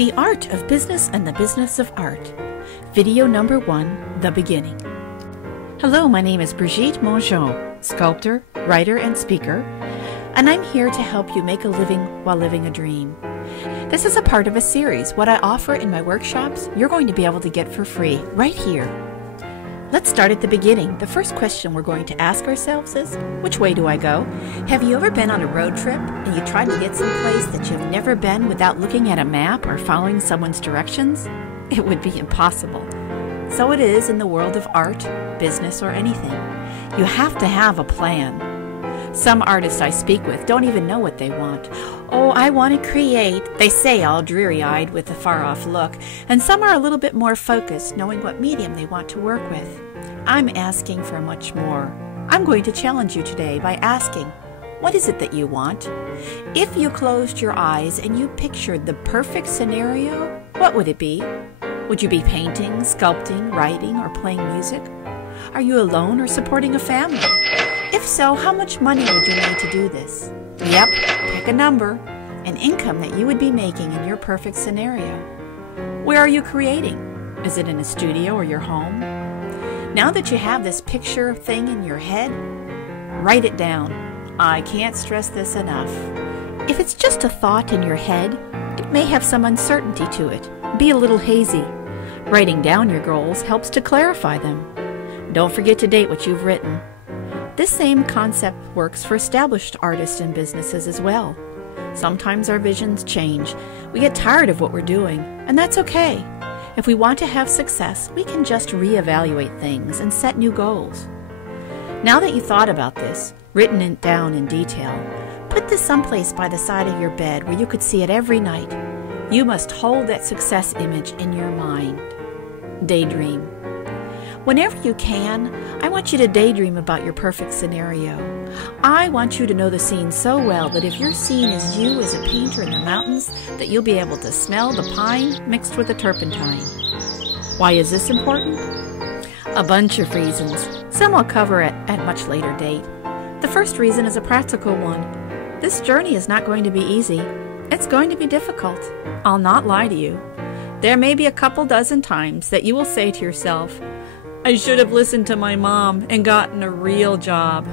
The Art of Business and the Business of Art. Video number 1, The Beginning. Hello, my name is Bridgette Mongeon, sculptor, writer, and speaker, and I'm here to help you make a living while living a dream. This is a part of a series. What I offer in my workshops, you're going to be able to get for free right here. Let's start at the beginning. The first question we're going to ask ourselves is, which way do I go? Have you ever been on a road trip and you tried to get someplace that you've never been without looking at a map or following someone's directions? It would be impossible. So it is in the world of art, business, or anything. You have to have a plan. Some artists I speak with don't even know what they want. Oh, I want to create, they say, all dreary-eyed with a far-off look, and some are a little bit more focused, knowing what medium they want to work with. I'm asking for much more. I'm going to challenge you today by asking, what is it that you want? If you closed your eyes and you pictured the perfect scenario, what would it be? Would you be painting, sculpting, writing, or playing music? Are you alone or supporting a family? If so, how much money would you need to do this? Yep, pick a number, an income that you would be making in your perfect scenario. Where are you creating? Is it in a studio or your home? Now that you have this picture thing in your head, write it down. I can't stress this enough. If it's just a thought in your head, it may have some uncertainty to it, be a little hazy. Writing down your goals helps to clarify them. Don't forget to date what you've written. This same concept works for established artists and businesses as well. Sometimes our visions change. We get tired of what we're doing, and that's okay. If we want to have success, we can just reevaluate things and set new goals. Now that you thought about this, written it down in detail, put this someplace by the side of your bed where you could see it every night. You must hold that success image in your mind. Daydream. Whenever you can, I want you to daydream about your perfect scenario. I want you to know the scene so well that if your scene is you as a painter in the mountains, that you'll be able to smell the pine mixed with the turpentine. Why is this important? A bunch of reasons. Some I'll cover at a much later date. The first reason is a practical one. This journey is not going to be easy. It's going to be difficult. I'll not lie to you. There may be a couple dozen times that you will say to yourself, I should have listened to my mom and gotten a real job.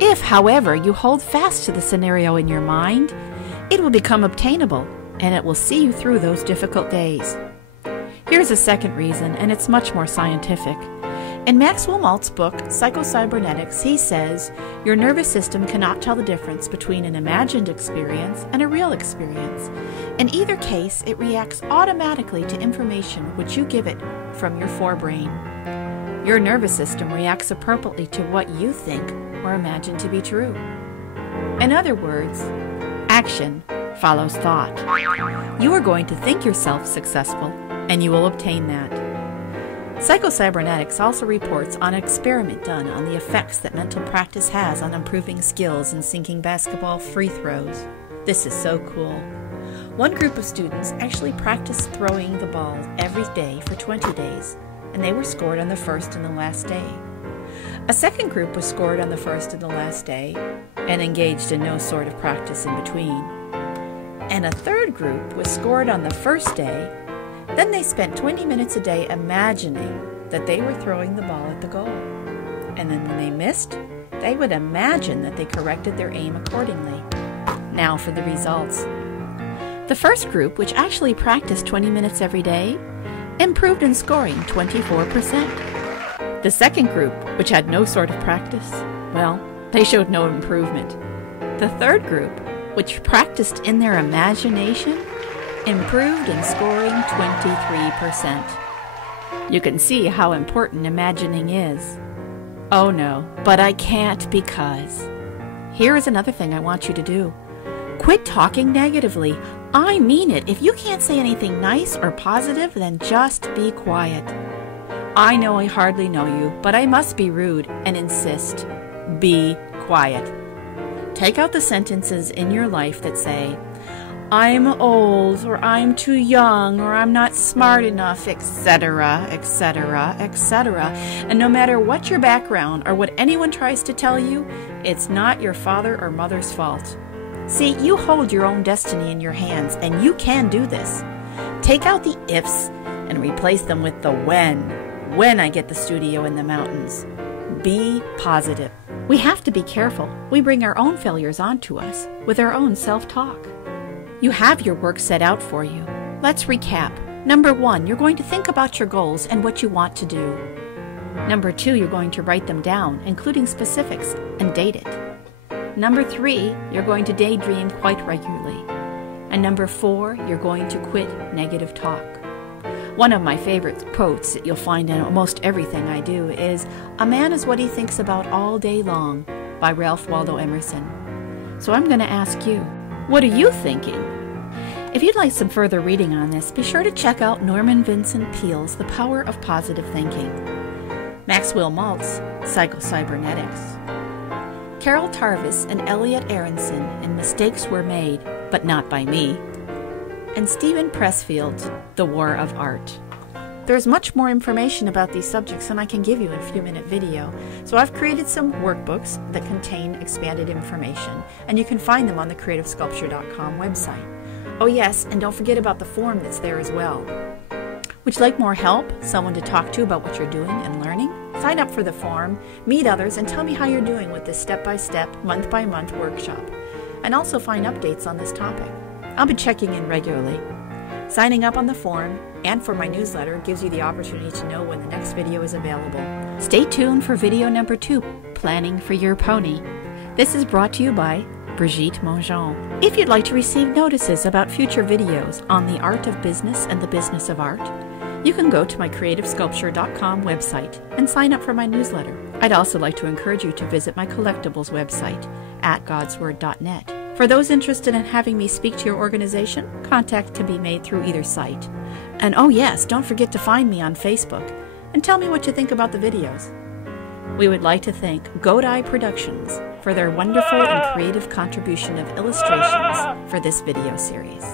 If, however, you hold fast to the scenario in your mind, it will become obtainable, and it will see you through those difficult days. Here's a second reason, and it's much more scientific. In Maxwell Maltz's book, Psycho-Cybernetics, he says, your nervous system cannot tell the difference between an imagined experience and a real experience. In either case, it reacts automatically to information which you give it from your forebrain. Your nervous system reacts appropriately to what you think or imagine to be true. In other words, action follows thought. You are going to think yourself successful, and you will obtain that. Psycho-Cybernetics also reports on an experiment done on the effects that mental practice has on improving skills in sinking basketball free throws. This is so cool. One group of students actually practiced throwing the ball every day for 20 days, and they were scored on the first and the last day. A second group was scored on the first and the last day, and engaged in no sort of practice in between. And a third group was scored on the first day. Then they spent 20 minutes a day imagining that they were throwing the ball at the goal. And then when they missed, they would imagine that they corrected their aim accordingly. Now for the results. The first group, which actually practiced 20 minutes every day, improved in scoring 24%. The second group, which had no sort of practice, well, they showed no improvement. The third group, which practiced in their imagination, improved in scoring 23%. You can see how important imagining is. Oh no, but I can't because. Here is another thing I want you to do. Quit talking negatively. I mean it. If you can't say anything nice or positive, then just be quiet. I know I hardly know you, but I must be rude and insist. Be quiet. Take out the sentences in your life that say, I'm old, or I'm too young, or I'm not smart enough, etc., etc., etc. And no matter what your background or what anyone tries to tell you, it's not your father or mother's fault. See, you hold your own destiny in your hands, and you can do this. Take out the ifs and replace them with the when I get the studio in the mountains. Be positive. We have to be careful. We bring our own failures onto us with our own self-talk. You have your work set out for you. Let's recap. Number 1, you're going to think about your goals and what you want to do. Number 2, you're going to write them down, including specifics, and date it. Number 3, you're going to daydream quite regularly. And number 4, you're going to quit negative talk. One of my favorite quotes that you'll find in almost everything I do is, "A man is what he thinks about all day long," by Ralph Waldo Emerson. So I'm going to ask you, what are you thinking? If you'd like some further reading on this, be sure to check out Norman Vincent Peale's The Power of Positive Thinking, Maxwell Maltz, Psycho-Cybernetics, Carol Tarvis and Elliot Aronson in Mistakes Were Made, But Not By Me, and Stephen Pressfield's The War of Art. There's much more information about these subjects than I can give you in a few-minute video, so I've created some workbooks that contain expanded information, and you can find them on the creativesculpture.com website. Oh yes, and don't forget about the form that's there as well. Would you like more help, someone to talk to about what you're doing and learning? Sign up for the form, meet others, and tell me how you're doing with this step-by-step, month-by-month workshop, and also find updates on this topic. I'll be checking in regularly. Signing up on the forum and for my newsletter gives you the opportunity to know when the next video is available. Stay tuned for video number 2, Planning for Your Pony. This is brought to you by Bridgette Mongeon. If you'd like to receive notices about future videos on the art of business and the business of art, you can go to my creativesculpture.com website and sign up for my newsletter. I'd also like to encourage you to visit my collectibles website at godsword.net. For those interested in having me speak to your organization, contact can be made through either site. And oh yes, don't forget to find me on Facebook and tell me what you think about the videos. We would like to thank Godai Productions for their wonderful and creative contribution of illustrations for this video series.